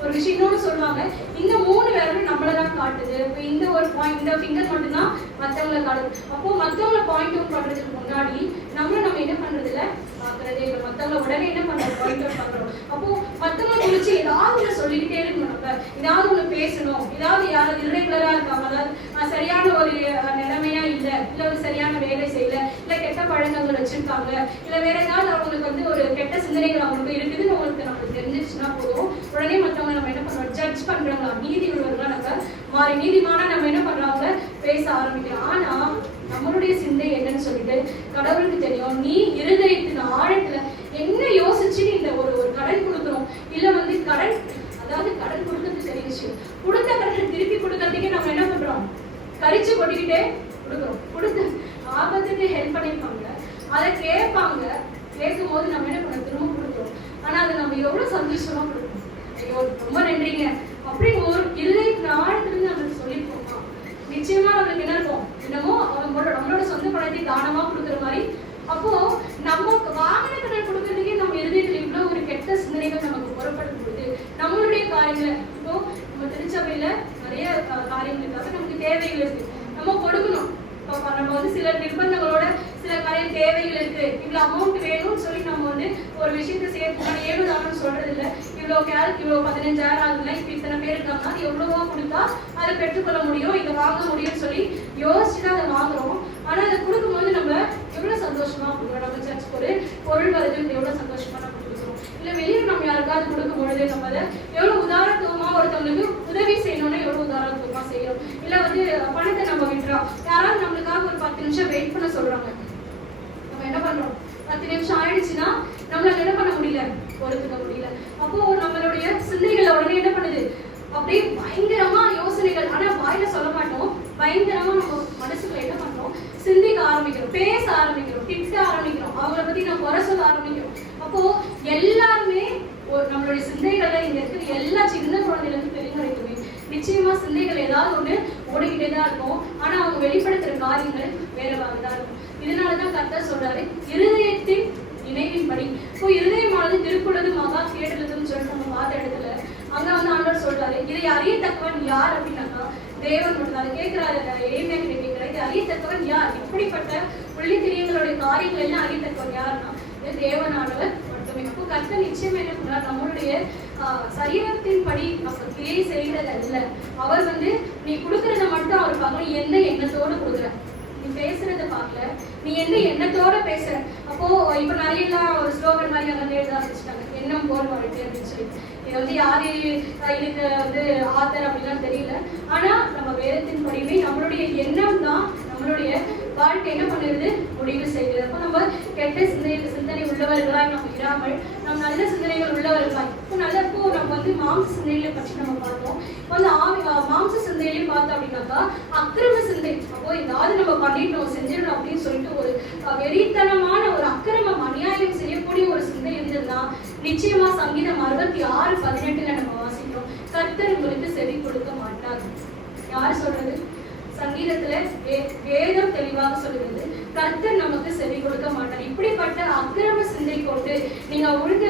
ஒரு விஷயம் இன்னொன்று சொல்லுவாங்க, இந்த 3 விரலும் நம்மளதான் காட்டுது. இப்போ இந்த ஒரு பாயிண்ட், இந்த ஃபிங்கர் மட்டும்தான் மற்றவங்களை காட்டுது. அப்போ மற்றவங்களை பாயிண்ட் அவுட் பண்றதுக்கு முன்னாடி நம்ம என்ன பண்றது இல்லை, பார்க்கறதே இல்லை. மற்றவங்களை உடனே என்ன பண்றோம், பாயிண்ட் அவுட் பண்றோம். அப்போ மற்றவங்களை குறிச்சு ஏதாவது ஒன்று சொல்லிக்கிட்டே இருக்கணும். நம்ம ஏதாவது ஒன்று பேசணும், ஏதாவது யாராவது இர்ரெகுலரா இருக்காங்க, அதாவது சரியான ஒரு நிலைமையா இல்லை, ஒரு சரியான வேலை செய்யல, இல்லை கெட்ட பழக்கங்கள் வச்சிருக்காங்க, இல்லை வேற ஏதாவது அவங்களுக்கு ஒரு கெட்ட சிந்தனைகள் அவங்களுக்கு இருக்குதுன்னு நம்மளுக்கு தெரிஞ்சிருச்சுன்னா போதும், உடனே மற்றவங்க நம்ம என்ன பண்றோம், ஜட்ஜ் பண்றோங்களா, நீதி உள்ளவர்களா நம்ம மாறி நீதிமான நம்ம என்ன பண்றாங்க, பேச ஆரம்பிக்கிறோம். ஆனா நம்மளுடைய சிந்தை என்னன்னு சொல்லிட்டு கடவுளுக்கு தெரியும். நீ இருதயத்தின் ஆழத்துல என்ன யோசிச்சு இந்த ஒரு கடன் கொடுக்குறோம், இல்ல கடன் கொடுக்கறது பெரிய விஷயம். கொடுத்த கடனை திருப்பி கொடுக்கறதுக்கே நம்ம என்ன பண்றோம், கரிச்சு கொட்டிக்கிட்டே கொடுக்குறோம். கொடுத்து ஆபத்துக்கு ஹெல்ப் பண்ணிருப்பாங்க, அதை கேட்கும் போது நம்ம என்ன பண்ண திரும்ப கொடுக்குறோம். ஆனா அதை நம்ம எவ்வளவு சந்தோஷமா கொடுக்கணும், ஐயோ ரொம்ப நன்றிங்க அப்படின்னு ஒரு இருதயத்தின் ஆழத்துல நம்மளுக்கு சொல்லிருக்கோமா, நிச்சயமா நம்மளுக்கு என்ன இருக்கும், என்னமோ நம்மளோட சொந்த பணத்தை தானமா கொடுக்குற மாதிரி. அப்போ நம்ம வாகன கடன் கொடுக்கறதுக்கே நம்ம இருதயத்துல இவ்வளவு ஒரு கெட்ட சிந்தனைகள் நமக்கு புறப்படும் பொழுது நம்மளுடைய காரியங்களை, இப்போ நம்ம திருச்சபையில நிறைய காரியங்களுக்காக நமக்கு தேவைகள் இருக்கு, நம்ம கொடுக்கணும். நம்ம சில நிர்பந்தங்களோட சில காரியம் தேவைகள் இருக்கு, இவ்வளவு அமௌண்ட் வேணும்னு சொல்லி நம்ம ஒரு விஷயத்தை சேர்த்து ஏழுதானு சொல்றது இல்லை. இவ்வளவு 15,000 ஆகுதுன்னா இப்ப இத்தனை பேர் இருக்காங்கன்னா அது எவ்வளவோ கொடுத்தா அதை பெற்றுக்கொள்ள முடியும், இதை வாங்க முடியும்னு சொல்லி யோசிச்சுதான் அதை வாங்குறோம். ஆனா அதை கொடுக்கும்போது நம்ம எவ்வளவு சந்தோஷமா கொடுக்குறோம். நம்ம சர்ச்சுக்கு ஒரு பொருள் வருது, எவ்வளவு சந்தோஷமா நம்ம கொடுக்குறோம். இல்ல வெளியே நம்ம யாருக்காவது கொடுக்கும் பொழுது நம்ம அதை எவ்வளவு உதாரணத்துவமா ஒருத்தவங்களுக்கு உதவி செய்யணும்னா எவ்வளவு உதாரணத்துவமா செய்யறோம். இல்ல பணத்தை நம்ம விட்டுறோம், யாராவது நம்மளுக்காக ஒரு 10 நிமிஷம் வெயிட் பண்ண சொல்றாங்க, நம்ம என்ன பண்றோம், 10 நிமிஷம் ஆயிடுச்சுன்னா நம்மளால என்ன பண்ண முடியல, பொறுத்துக்க முடியல. அப்போ நம்மளுடைய சிந்தனைகளை உடனே என்ன பண்ணுது, அப்படியே பயங்கரமா யோசனைகள், ஆனா வாயில சொல்ல மாட்டோம், பயங்கரமா நம்ம மனசுக்குள்ள என்ன பண்றோம், சிந்திக்க ஆரம்பிக்கிறோம், பேச ஆரம்பிக்கிறோம், திட்ட ஆரம்பிக்கிறோம், அவங்கள பத்தி நம்ம குறை சொல்ல ஆரம்பிக்கிறோம். அப்போ எல்லாருமே நம்மளுடைய சிந்தைகளை இங்க இருக்கிற எல்லா சின்ன குழந்தைகளுக்கு பெரிய வரைக்குமே நிச்சயமா சிந்தைகள் ஏதாவது ஒண்ணு ஓடிக்கிட்டே தான் இருக்கும். ஆனா அவங்க வெளிப்படுத்துற காரியங்கள் வேறவாக தான் இருக்கும். இதனாலதான் கர்த்தர் சொல்றாரு, இருதயத்தின் நினைவின்படி. இப்போ இருதயமானது திருக்குள்ளது மகா கேட்டதுன்னு சொல்லிட்டு நம்ம பார்த்த இடத்துல அங்க ஆண்டவர் சொல்றாரு, இதை அறியத்தக்கவன் யார் அப்படின்னாக்கா தேவன் மட்டும். அதை கேட்கிறாரு, எரேமியா கிட்ட கேட்கிறாரு, இதை அறியத்தக்கவன் யார், இப்படிப்பட்ட உள்ளித்திரியங்களுடைய காரியங்கள் எல்லாம் அறியத்தக்கவன் யாருன்னா தேவனானவர் மட்டுமே. அப்போ கர்த்தர் நிச்சயம் என்ன பண்றார், நம்மளுடைய சரீரத்தின் படி நம்ம கிரியை செய்கிறது அல்ல. அவர் நீ கொடுக்கறத மட்டும் அவர் பார்க்கணும், எந்த எண்ணத்தோடு கொடுக்குற, நீ பேசுறத பார்க்கல, நீ எந்த எண்ணத்தோட பேசுற. அப்போ இப்ப நிறைய ஒரு ஸ்லோகன் மாதிரி அங்க எழுத ஆரம்பிச்சிட்டாங்க, எண்ணம் போல் வாழ்க்கை அப்படின்னு சொல்லி. இது யாரு இதுக்கு ஆத்தர் அப்படிலாம் தெரியல. ஆனா நம்ம வேதத்தின் படியுமே நம்மளுடைய எண்ணம் தான் நம்மளுடைய வாழ்க்கை என்ன பண்ணிருது, முடிவு செய்கிறது. அப்போ நம்ம கெட்ட சிந்தனை உள்ளவர்களாய் நம்ம இராமல் நம்ம நல்ல சிந்தனைகள் உள்ளவர்களாய் இப்போ நம்ம மாம்ச சிந்தனைகளை பற்றி நம்ம பார்த்தோம். இப்போ மாம்ச சிந்தனையிலையும் பார்த்தோம் அப்படின்னாக்கா அக்கிரம சிந்தை. அப்போ ஏதாவது நம்ம பண்ணிட்டோம் செஞ்சிடணும் அப்படின்னு சொல்லிட்டு ஒரு வெறித்தனமான ஒரு அக்கிரமம் அநியாயம் செய்யக்கூடிய ஒரு சிந்தை இருந்ததுன்னா நிச்சயமா சங்கீதம் 66:18 நம்ம வாசிக்கிறோம், கர்த்தர் உங்களுக்கு செவி கொடுக்க மாட்டார். யார் சொல்றது, சங்கீதத்துல வேதம் தெளிவாக சொல்லுகிறது, கர்த்தர் நமக்கு செவி கொடுக்க மாட்டார். இப்படிப்பட்ட அக்கிரம சிந்தை கொண்டு நீங்க விழுந்து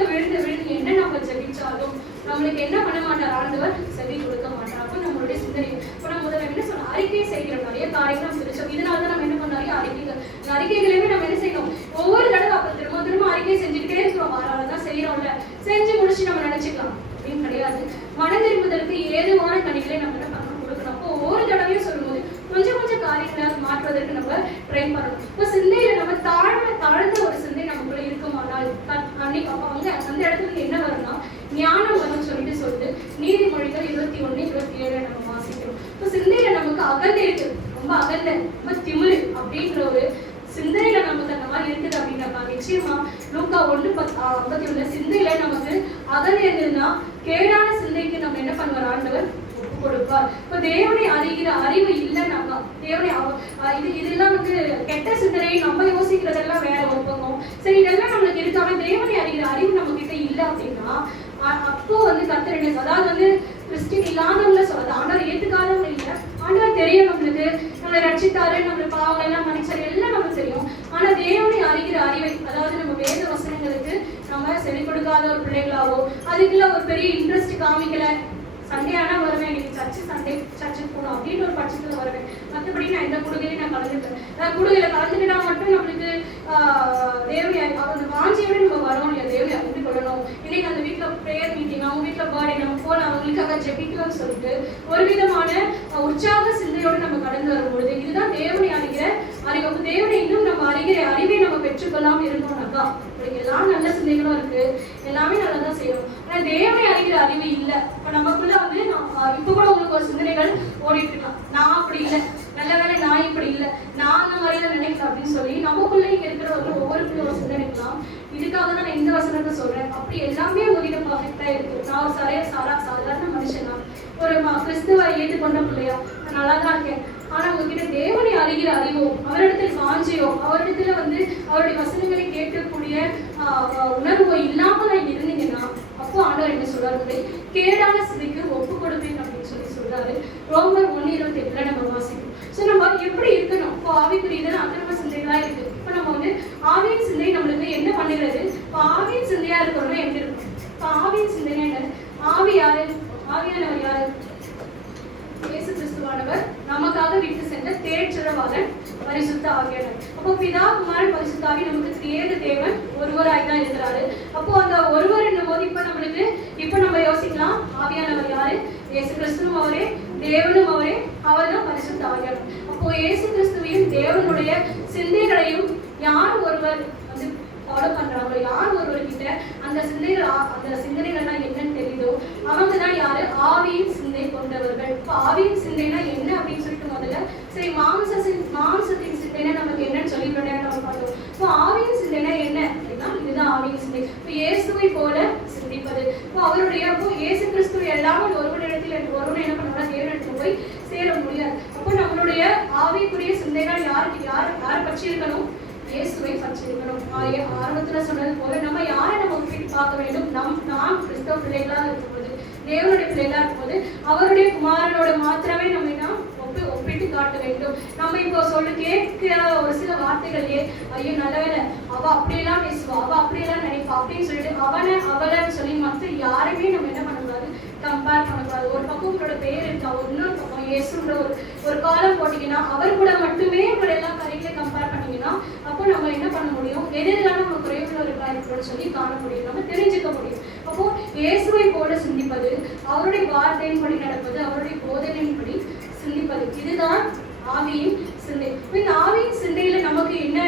என்ன நம்ம ஜெபிச்சாலும் நம்மளுக்கு என்ன பண்ண மாட்டார், ஆண்டவர் செவி கொடுக்க மாட்டார். அப்போ நம்மளுடைய சிந்தனை இப்போ நம்ம முதல்ல என்ன சொன்னோம், அறிக்கை செய்கிறோம், நிறைய காரியங்கள் நம்ம தெரிச்சோம். இதனாலதான் நம்ம என்ன பண்ண, நிறைய அறிக்கைகளையுமே நம்ம என்ன செய்யணும், ஒவ்வொரு தடவை அப்ப திரும்ப அறிக்கை செஞ்சுக்கிட்டே இருக்கிறோம், வாராதான் செய்யறோம்ல, செஞ்சு முடிச்சு நம்ம நினைச்சுக்கலாம் அப்படின்னு கிடையாது. மன திரும்புதலுக்கு ஏதுவான கனிகளை நம்ம என்ன பண்ணணும், கொடுக்கணும். அப்போ ஒவ்வொரு தடவையும் சொல்லும்போது கொஞ்சம் காரியங்களை மாற்றுவதற்கு நம்ம ட்ரை பண்ணணும். இப்போ சிந்தையில நம்ம தாழ்ந்த ஒரு சிந்தை நமக்குள்ள இருக்குமானால் அந்த இடத்துல என்ன வரும்னா ஞானம் வரும்னு சொல்லிட்டு நீதிமொழிகள் 21:27 நம்ம வாசிக்கிறோம். இப்போ சிந்தையில நமக்கு அகந்தை இருக்கு, ரொம்ப அகல்ல, ரொம்ப திமிரு அப்படின்ற ஒரு சிந்தையில நமக்கு அந்த மாதிரி இருக்குது அப்படின்னாக்கா நிச்சயமா லூக்கா 1:51 சிந்தையில நமக்கு அகல் இருந்ததுன்னா கேடான சிந்தைக்கு நம்ம என்ன பண்ணுவார்? ஆண்டவர் ஒப்பு கொடுப்பார். இப்ப தேவனை அறிகிற அறிவு இல்லைன்னாக்கா தேவனை இதெல்லாம் கெட்ட சிந்தனை, நம்ம யோசிக்கிறதெல்லாம் வேற ஒரு பக்கம். சரி, இதெல்லாம் நம்மளுக்கு இருக்காம தேவனை அறிகிற அறிவு நம்ம கிட்ட இல்லை அப்படின்னா அப்போ கர்த்தர் என்ன, அதாவது கிறிஸ்டின் இல்லாதவங்கள சொல்றது, ஆண்டவர் ஏத்துக்காதவங்க இல்லை, ஆண்டவர் தெரியும் நம்மளுக்கு, நம்மளை ரட்சித்தாரு, நம்மளை பாவங்கள் எல்லாம் மன்னிச்சாரு, எல்லாம் நமக்கு தெரியும். ஆனா தேவனை அறிகிற அறிவை, அதாவது நம்ம வேத வசனங்களுக்கு நம்ம செவி கொடுக்காத ஒரு பிள்ளைகளாவோ, அதுக்குள்ள ஒரு பெரிய இன்ட்ரெஸ்ட் காமிக்கல, சண்டே ஆனா வருவேன், இன்னைக்கு சர்ச்சுக்கு போகணும் அப்படின்னு ஒரு பட்சத்துல வருவேன், மற்றபடி நான் எந்த குடுகையிலையும் நான் கலந்துட்டேன். குடுகையில கலந்துக்கிட்டா மட்டும் நம்மளுக்கு தேவனை அந்த வாஞ்சியோட நம்ம வரோம் இல்லையா, தேவனை அறிந்து கொள்ளணும். இன்னைக்கு அந்த வீட்டுல ப்ரேயர் மீட்டிங், அவங்க வீட்டுல பர்த்டே, நம்ம போன அவங்களுக்காக ஜெபிக்கலாம்னு சொல்லிட்டு ஒரு விதமான உற்சாக சிந்தையோடு நம்ம கடந்து வரும்பொழுது இதுதான் தேவனை அறிகிற அறிவு. தேவனை இன்னும் நம்ம அறிகிற அறிவை நம்ம பெற்றுக்கொள்ளாம இருந்தோம்னாக்கா எல்லாம் நல்ல சிந்தைகளும் இருக்கு, எல்லாமே நல்லதான் செய்யணும். ஆனா தேவனை அறிகிற அறிவு இல்லை. இப்ப நமக்குள்ள இப்ப கூட உங்களுக்கு ஒரு சிந்தனைகள் ஓடிட்டு இருக்கலாம், நான் அப்படி இல்லை, நல்ல வேலை நான் இப்படி இல்லை, நான் அந்த மாதிரிலாம் நினைக்கல அப்படின்னு சொல்லி நமக்குள்ள இங்க இருக்கிற ஒவ்வொருக்குள்ள ஒரு சிந்தனை இருக்கலாம். இதுக்காக தான் நான் இந்த வசனத்தை சொல்றேன். அப்படி எல்லாமே உங்ககிட்ட பர்ஃபெக்டா இருக்கு. நான் ஒரு சாதாரண மனுஷன் தான், ஒரு கிறிஸ்துவ ஏற்றுக்கொண்ட பிள்ளையா, நான் நல்லா தான் இருக்கேன். ஆனா உங்ககிட்ட தேவனை அறிகிற அறிவோ, அவரிடத்தில் வாஞ்சியோ, அவரிடத்துல அவருடைய வசனங்களை கேட்கக்கூடிய உணர்வோ இல்லாம இருந்தீங்கன்னா அப்போ ஆண்டவர் என்ன சொல்றாரு? கேடான சிந்தைக்கு ஒப்பு கொடுப்பேன் அப்படின்னு சொல்றாரு. ரோமர் 1:28 நம்ம வாசிக்கும். சோ நம்ம எப்படி இருக்கணும்? இப்போ ஆவிக்குரிய இதெல்லாம் அக்கிரம சிந்தைகளா இருக்கு. இப்ப நம்ம ஆவியின் சிந்தை நம்மளுக்கு என்ன பண்ணுகிறது? இப்போ ஆவியின் சிந்தையா இருக்கிறோம்னா எப்படி இருக்கும்? இப்போ ஆவியின் சிந்தைனா என்ன? ஆவி யாரு? ஆவியானவர் யாரு? இயேசு கிறிஸ்துவானவர் நமக்காக விட்டு சென்ற தேற்றரவாளன் பரிசுத்த ஆவியானவர். அப்போ பிதா குமாரன் பரிசுத்த ஆவி நமக்கு ஏக தேவன் ஒருவராய் தான் இருக்கிறாரு. அப்போ அந்த ஒருவர் என்னும் போது இப்ப நம்ம யோசிக்கலாம், ஆவியானவர் யாரு? இயேசு கிறிஸ்துவும் அவரே, தேவனும் அவரே, அவர் தான் பரிசுத்த ஆவியானவர். அப்போ இயேசு கிறிஸ்துவையும் தேவனுடைய சிந்தைகளையும் யார் ஒருவர் ஃபாலோ பண்றாங்களோ, யார் ஒருவர்கிட்ட அந்த சிந்தனைகள்லாம் என்னன்னு தெரியுதோ அவங்க தான் யாரு? ஆவியின் சிந்தை கொண்டவர்கள். இப்போ ஆவியின் சிந்தைனா என்ன அப்படின்னு சொல்லிட்டு முதல்ல சரி, மாம்சத்தின் சிந்தைனா நமக்கு என்னன்னு சொல்லிட்டு நம்ம பார்த்தோம். இப்போ ஆவியின் சிந்தைனா என்ன அப்படின்னா இதுதான் ஆவியின் சிந்தை. இப்போ இயேசுவை போல சிந்திப்பது. இப்போ இயேசு கிறிஸ்துவ எல்லாமே ஒருவனிடத்தில் என்ன பண்ணுவோம்னா தேவனிடத்தில் போய் சேர முடியாது. அப்போ நம்மளுடைய ஆவிக்குரிய சிந்தைகள் யாரை பற்றி இருக்கணும்? இயேசுவை பற்றிருக்கணும். ஆரம்பத்துல சொன்னது போல நம்ம யாரை நம்ம ஒப்பிட்டு பார்க்க வேண்டும்? நாம் கிறிஸ்தவ பிள்ளைகளா இருக்கும்போது, தேவனுடைய பிள்ளைகளா இருக்கும்போது அவருடைய குமாரனோட மாத்திரமே நம்ம ஒப்பிட்டு காட்ட வேண்டும். நம்ம இப்போ கேட்கிற ஒரு சில வார்த்தைகளே, ஐயோ நல்லவேளை அவ அப்படியெல்லாம் பேசுவா, அவ அப்படியெல்லாம் நினைப்பா அப்படின்னு சொல்லிட்டு அவளைன்னு சொல்லி மற்ற யாருமே நம்ம என்ன பண்ணக்கூடாது? கம்பேர் பண்ணக்கூடாது. ஒரு பக்கம் உங்களோட பேர் இருக்கா, இன்னொரு பக்கம் இயேசுன்ற ஒரு காலம் போட்டீங்கன்னா அவர் கூட மட்டுமே உங்களோட எல்லா காரியங்களை கம்பேர் பண்ணீங்கன்னா அப்போ நம்ம என்ன பண்ண முடியும்? எதெல்லாம் நம்ம குறைவுள்ள இருக்கிறோம்னு சொல்லி காண முடியும், நம்ம தெரிஞ்சுக்க முடியும். அப்போ இயேசுவை போல சிந்திப்பது, அவருடைய வார்த்தையின்படி நடப்பது, அவருடைய போதனையின்படி சிந்திப்பது, இதுதான் ஆவியின் சிந்தை. இந்த ஆவியின் சிந்தையில நமக்கு என்ன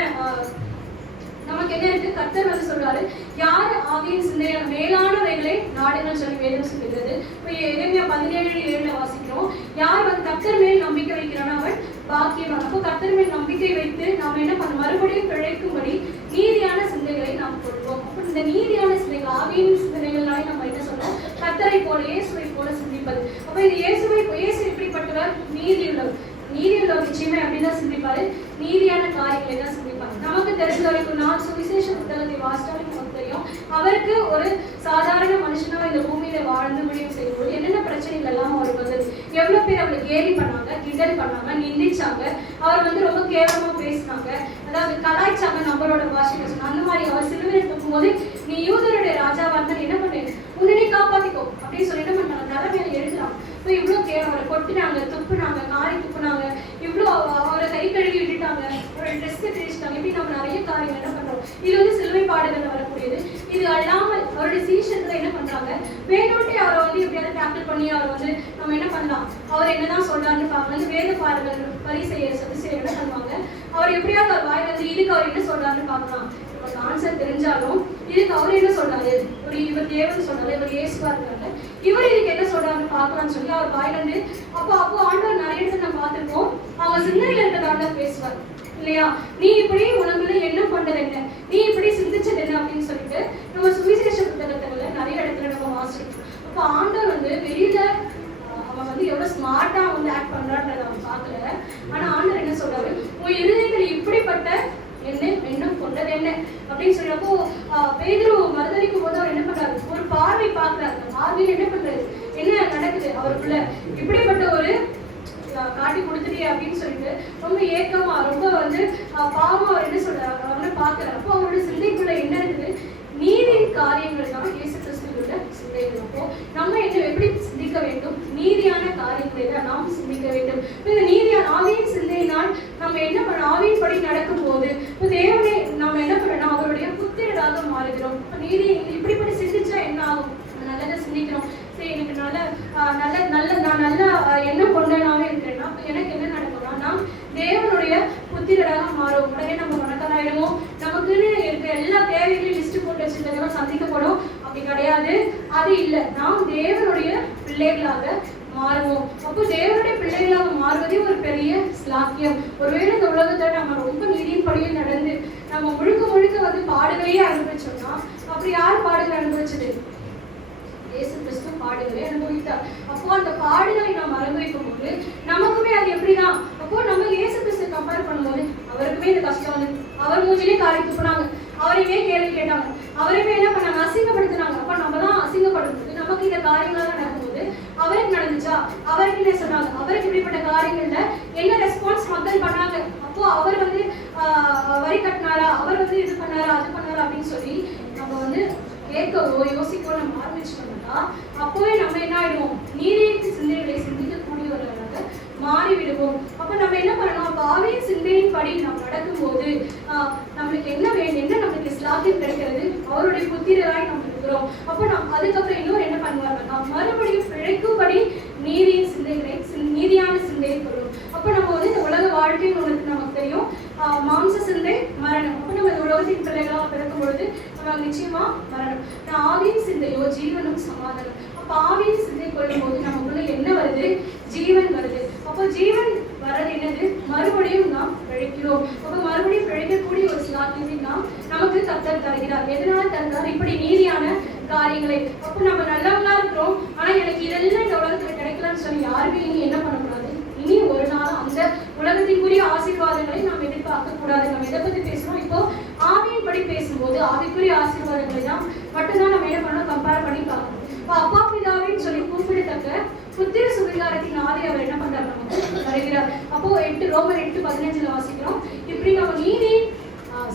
இருக்கு? கர்த்தர் சொல்றாரு, யார் ஆவியின் சிந்தையில மேலானவைகளை நாடுகள் சொல்லி வேதம் சொல்லுகிறது. இப்போ எரேமியா 17:7 வாசிக்கிறோம், யார் கர்த்தர் மேல் நம்பிக்கை வைக்கிறானோ அவன் பாக்கியவான். அப்போ கர்த்தர் மேல் நம்பிக்கை வைத்து நாம் என்ன பண்ண மறுபடியும் பிழைக்கும்படி நீதியான சிந்தைகளை நாம் கொள்வோம். அப்போ இந்த நீதியான சிந்தைகள், ஆவியின் சிந்தைகள்னாலே நம்ம என்ன சொல்றோம்? கர்த்தரை போல, இயேசுவை போல சிந்திப்பது. அப்போ இந்த இயேசு எப்படிப்பட்டவர்? நீதியுள்ளவர் நிச்சயமே அப்படிதான் சிந்திப்பாரு, நீதியான காரியங்களை தான் சிந்திப்பாரு. நமக்கு தெரிஞ்ச வரைக்கும் நான் சுவிசேஷ புத்தகத்தை வாசித்தாலும் நமக்கு தெரியும், அவருக்கு ஒரு சாதாரண மனுஷனா இந்த பூமியில வாழ்ந்து முடிவு செய்யும்போது என்னென்ன பிரச்சனைகள் எல்லாம் அவருக்கு வந்தது, எவ்வளவு பேர் அவளை கேலி பண்ணாங்க, கிண்டல் பண்ணாங்க, நிந்திச்சாங்க, அவர் ரொம்ப கேவலமா பேசினாங்க, அதாவது கலாய்ச்சாங்க, நம்மளோட பாஷையில சொன்னாங்க. அந்த மாதிரி அவர் சிலுவையில் தூக்கும்போது நீ யூதருடைய ராஜாவா இருந்தா என்ன பண்ணு, உன்னை காப்பாத்திக்கோ அப்படின்னு சொல்லி என்ன பண்ணாங்க? தலைமையில எழுதுறாங்க. இப்போ இவ்வளவு அவரை கொட்டினாங்க, துப்புனாங்க, காரி துப்புனாங்க, இவ்வளோ அவரை கை கழுவி விட்டுட்டாங்க, ஒரு ட்ரெஸ் கிழிச்சிட்டாங்க. இப்படி நம்ம நிறைய காரியங்கள் என்ன பண்றோம்? இது சிலுவை பாடுகள் வரக்கூடியது. இது அல்லாமல் அவருடைய சீஷத்துல என்ன பண்றாங்க? வேணும்னே அவரை எப்படியாவது டேக்கிள் பண்ணி அவர் நம்ம என்ன பண்ணலாம், அவர் என்னதான் சொல்றாருன்னு பார்க்கலாம். வேத பாடுகள் பரிசெய்யர் சதுசேயர் என்ன பண்ணுவாங்க? அவர் எப்படியாவது அவர் வாயில இதுக்கு அவர் என்ன சொல்றாருன்னு பார்க்கலாம். நமக்கு ஆன்சர் தெரிஞ்சாலும் இதுக்கு அவர் என்ன சொல்றாரு, இவர் தேவன் சொன்னாரு, இவர் இயேசுவா இருக்காரு, இவர் இதுக்கு என்ன சொல்றாருன்னு பார்க்கலாம்னு சொல்லி அவர் வாயில இருந்து அப்போ ஆண்டவர் நிறைய இடத்துல நம்ம பார்த்திருக்கோம், அவங்க சிந்தனையில இருக்கிறதாண்ட பேசுவார் இல்லையா. நீ இப்படி உனக்குள்ள எண்ணம் கொண்டது என்ன, நீ இப்படி சிந்திச்சது என்ன அப்படின்னு சொல்லிட்டு நம்ம சுவிசேஷ புத்தகத்துல நிறைய இடத்துல நம்ம வாசிக்கிறோம். அப்போ ஆண்டவர் வெளியில அவன் எவ்வளவு ஸ்மார்ட்டா ஆக்ட் பண்றான்றத அவன் பார்க்கல. ஆனா ஆண்டவர் என்ன சொல்றாரு, உன் இருதயத்தில் இப்படிப்பட்ட எண்ணம் கொண்டது என்ன அப்படின்னு சொல்றப்போ பேதுரு மறுதளிக்கும் போது அவர் என்ன பண்றாரு, ஒரு பார்வை பார்க்கிறாரு. பார்வையில் என்ன பண்றாரு, என்ன நடக்குது அவருக்குள்ள, இப்படிப்பட்ட ஒரு காட்டி கொடுத்துட்டே அப்படின்னு சொல்லிட்டு ரொம்ப ஏக்கமா ரொம்ப பாவமா அவர் என்ன சொல்றாரு, அவனை பார்க்கிறார். அப்போ அவரோட சிந்தைக்குள்ள என்ன இருக்குது, நீதியின் காரியங்கள் தான் இயேசு கிறிஸ்துவோட சிந்தைகள். அப்போ நம்ம என்ன எப்படி சிந்திக்க வேண்டும், நீதியான காரியங்களை தான் நாம் சிந்திக்க வேண்டும். இந்த நீதியான ஆவியின் சிந்தையினால் நம்ம என்ன பண்ண, ஆவியின் படி நடக்கும் போது இப்போ தேவனை நம்ம என்ன பண்ணணும், அவருடைய புத்திரராக மாறுகிறோம். இப்போ நீதி இப்படிப்படி சிந்திச்சா என்ன ஆகும், நல்லதை சிந்திக்கிறோம், சரி எனக்கு நான் நல்ல எண்ணம் கொண்டனாவே இருக்கிறேன்னா எனக்கு என்ன நடக்கும்னா, நாம் தேவனுடைய புத்திரராக மாறும். உடனே நம்ம மனக்கலாயிடுவோம், நமக்குன்னு இருக்க எல்லா தேவைகளையும் லிஸ்ட் போட்டு வச்சுருந்ததெல்லாம் சந்திக்கப்படும். அப்படி கிடையாது, அது இல்லை. நாம் தேவனுடைய பிள்ளைகளாக மாறுவோம். அப்போ தேவனுடைய பிள்ளைகளாக மாறுவதே ஒரு பெரிய ஸ்லாக்கியம். ஒருவேளை இந்த உலகத்தை நம்ம ரொம்ப நீதியின் படியில் நடந்து நம்ம முழுக்க பாடுகளையே அனுபவிச்சோம்னா, அப்படி யார் பாடுகளை அனுபவிச்சது, இயேசு கிறிஸ்து பாடுகளை அனுபவித்தார். அப்போ அந்த பாடுகளை நாம் அனுபவிக்கும் போது நமக்குமே அது எப்படிதான், அப்போ நம்ம இயேசு கிறிஸ்து கம்பேர் பண்ணும்போது அவருக்குமே இந்த கஷ்டம் அவர் மூஞ்சிலே காரி துப்புனாங்க, அவரையுமே கேள்வி கேட்டாங்க, அவரையுமே என்ன பண்ணாங்க, அசிங்கப்படுத்தினாங்க. அப்ப நம்ம தான் அசிங்கப்படும் போது நமக்கு இந்த காரியங்கள்லாம் நடக்கும்போது அவருக்கு நடந்துச்சா, அவருக்கு என்ன சொன்னாங்க, அவருக்கு இப்படிப்பட்ட காரியங்கள்ல என்ன ரெஸ்பான்ஸ் மக்கள் பண்ணாங்க. அப்போ அவர் வரி கட்டினாரா, அவர் இது பண்ணாரா, அது பண்ணாரா அப்படின்னு சொல்லி நம்ம கேட்கவோ யோசிக்கவோ நம்ம ஆரம்பிச்சுட்டோம்னா அப்போவே நம்ம என்ன ஆயிடுவோம், நீதியின் சிந்தைகளை சிந்திக்கக்கூடியவர்களாக மாறிவிடுவோம். அப்ப நம்ம என்ன பண்ணணும், அப்ப ஆவியின் சிந்தையின் படி நாம் நடக்கும்போது நம்மளுக்கு என்ன வேணும், என்ன நம்மளுக்கு ஸ்லாக்கியம் கிடைக்கிறது, அவருடைய புத்திரராய் நம்ம இருக்கிறோம். அப்போ நாம் அதுக்கப்புறம் இன்னொரு என்ன பண்ணுவாங்கன்னா, மறுபடியும் பிழைக்கும்படி நீதியின் சிந்தைகளை நீதியான சிந்தையை கொள்ளும். அப்போ நம்ம இந்த உலக வாழ்க்கைன்னு ஒன்று நமக்கு தெரியும், மாம்ச சிந்தை மரணம். அப்போ நம்ம இந்த உலகத்தின் பிள்ளைகளாக பிறக்கும் பொழுது நம்ம நிச்சயமா மரணம். ஆவியின் சிந்தையோ ஜீவனும் சமாதானம். அப்போ ஆவியின் சிந்தை கொள்ளும் போது நமக்குள்ள என்ன வருது, ஜீவன் வருது. அப்போ ஜீவன் வர்றது என்னது, மறுபடியும் நாம் பிழைக்கிறோம். அப்போ மறுபடியும் பிழைக்கக்கூடிய ஒரு சிலாக்கியத்தை நமக்கு கர்த்தர் தருகிறார். எதனால தருகிறார், இப்படி நீதியான காரியங்களை. அப்போ நம்ம நல்லவங்களா இருக்கிறோம், ஆனா எனக்கு இதெல்லாம் இந்த உலகத்துல கிடைக்கலன்னு சொல்லி யாருமே இனி என்ன பண்ணக்கூடாது, இனி ஒரு நாள் அந்த உலகத்திற்குரிய ஆசீர்வாதங்களை நாம் எதிர்பார்க்க கூடாது. நம்ம எதை பத்தி பேசுறோம், இப்போ ஆவியின் படி பேசும்போது ஆவிக்குரிய ஆசீர்வாதங்களை தான் மட்டும்தான் நம்ம என்ன பண்ணணும், கம்பேர் பண்ணி பார்க்கணும். இப்போ அப்பா பிதாவின்னு சொல்லி கூப்பிடத்தக்க புத்திர சுவிகாரத்தின் ஆவி அவர் என்ன பண்றாரு, நமக்கு வருகிறார். அப்போ ரோமர் 8:15 வாசிக்கிறோம், இப்படி நம்ம நீதி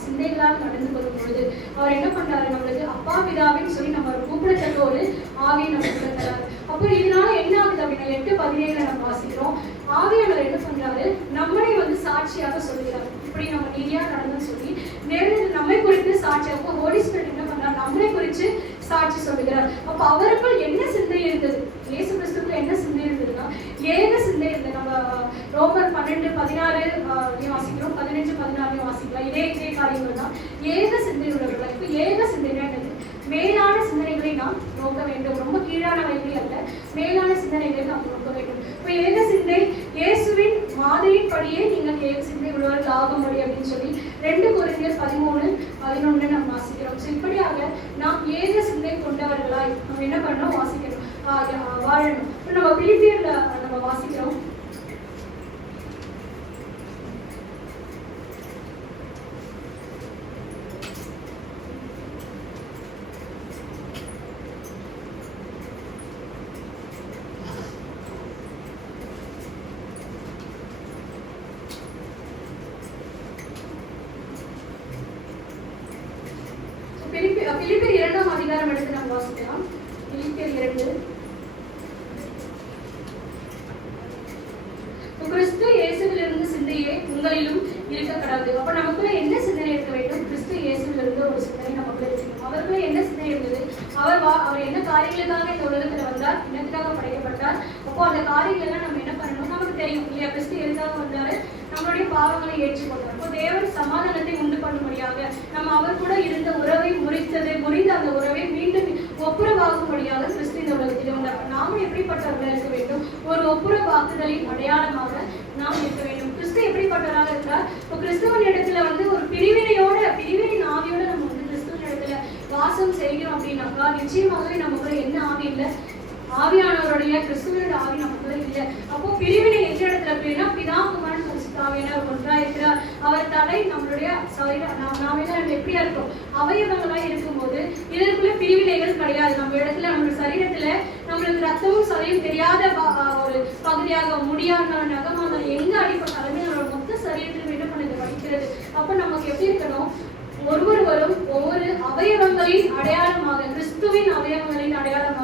சிந்தைகளால் நடந்து கொள்ளும் பொழுது அவர் என்ன பண்றாரு, நம்மளுக்கு அப்பா பிதாவின்னு சொல்லி நம்ம கூப்பிடத்தக்க ஒரு ஆவியை நமக்கு தராரு. அப்போ இதனால என்ன ஆகுது அப்படின்னா 8:17 நம்ம வாசிக்கிறோம், ஆவியானவர் என்ன பண்றாரு, நம்மளை சாட்சியாக சொல்லுகிறார். இப்படி நம்ம நீதியா நடந்து சொல்லி நேரில் நம்மை குறித்து சாட்சியாக, அப்போ ஹோலி ஸ்பிரிட் என்ன பண்றாரு, நம்மளை குறித்து சாட்சி சொல்லுகிறார். அப்ப அவருக்குள் என்ன சிந்தை இருந்தது, இயேசு கிறிஸ்துக்குள்ள என்ன சிந்தை இருந்ததுன்னா ஏக சிந்தை இருந்தது. நம்ம ரோமர் 12:16 வாசிக்கிறோம், 15:16 வாசிக்கலாம். இதே காரியங்கள் தான் ஏக சிந்தை உள்ளவர்கள். இப்ப ஏக சிந்தைனா என்னது, மேலான சிந்தனைகளை நாம் நோக்க வேண்டும். ரொம்ப கீழான வழிகள் அல்ல, மேலான சிந்தனைகளை நாம் நோக்க வேண்டும். இப்ப ஏக சிந்தை இயேசுவின் மாதிரியின் படியே நீங்கள் ஏக சிந்தை உள்ளவர்கள் ஆக முடியும் அப்படின்னு சொல்லி 2 கொரிந்தியர் 13:11 நாம் வாசிக்கிறோம். இப்படியாக நாம் ஏக சிந்தை கொண்டவர்களாய் நம்ம என்ன பண்ணணும், வாசிக்கணும், வாழணும். நம்ம பிலிப்பியர்ல நம்ம வாசிக்கிறோம், பிலிப்பியர் 2ஆம் அதிகாரம் எடுத்து நம்ம வாசிக்கலாம். பிலிப்பியர் 2, கிறிஸ்து இயேசுவிலிருந்து சிந்தையே உங்களிலும் இருக்க கடவுது. அப்ப நமக்குள்ள என்ன சிந்தனை இருக்க வேண்டும், கிறிஸ்து இயேசுவிலிருந்து ஒரு சிந்தனை நமக்கு இருக்கணும். அவருக்குள்ள என்ன சிந்தனை இருந்தது, அவர் என்ன காரியங்களுக்காக இந்த உலகத்துல வந்தார், என்னத்துக்காக படைக்கப்பட்டார், அப்போ அந்த காரியங்கள் எல்லாம் நம்ம என்ன பண்ணணும், நமக்கு தெரியும் இல்லையா? கிறிஸ்து எதுக்காக வந்தாரு, நம்மளுடைய பாவங்களை ஏற்றுக்கொண்டார். அப்போ தேவன் சமாதானத்தை உண்டு பண்ணும்படியாக, நம்ம அவர் கூட இருந்த உறவை முறிந்த அந்த உறவை மீண்டும் ஒப்புரவாகும்படியாக கிறிஸ்து இந்த உலகத்தில் வந்தார். நாமும் எப்படிப்பட்டவர்களாக இருக்க வேண்டும்? ஒரு ஒப்புரவாக்குதலின் அடையாளமாக நாம் இருக்க வேண்டும். கிறிஸ்து எப்படிப்பட்டவராக இருக்கிறார்? இப்போ கிறிஸ்துவன் இடத்துல ஒரு பிரிவினை ஆவியோட நம்ம கிறிஸ்துவன் இடத்துல வாசம் செய்கிறோம் அப்படின்னாக்கா நிச்சயமாகவே நமக்கு என்ன ஆவி இல்லை? ஆவியானவருடைய கிறிஸ்துவனுடைய ஆவி நமக்குள்ள இல்லை. அப்போ பிரிவினை எந்த இடத்துல அப்படின்னா, பிதா குமாரன் பரிசுத்தாவியானவர் ஒன்றா இருக்கிறார். அவர் தலை, நம்மளுடைய நாம எப்படியா இருக்கோம்? அவயவங்களாய் இருக்கும்போது இதற்குள்ள பிரிவினைகள் கிடையாது. நம்ம இடத்துல நம்ம சரீரத்துல நம்மளுக்கு ரத்தமும் சதையும் தெரியாத ஒரு பகுதியாக, முடியாத நகமாக எங்க அடிப்பட்டாலுமே நம்மளோட மொத்த சரீரத்திலும் என்ன பண்ணுது? வலிக்கிறது. அப்ப நமக்கு எப்படி இருக்கணும்? ஒவ்வொருவரும் ஒவ்வொரு அவயவங்களின் அடையாளமாக, கிறிஸ்துவின் அவயவங்களின் அடையாளமாக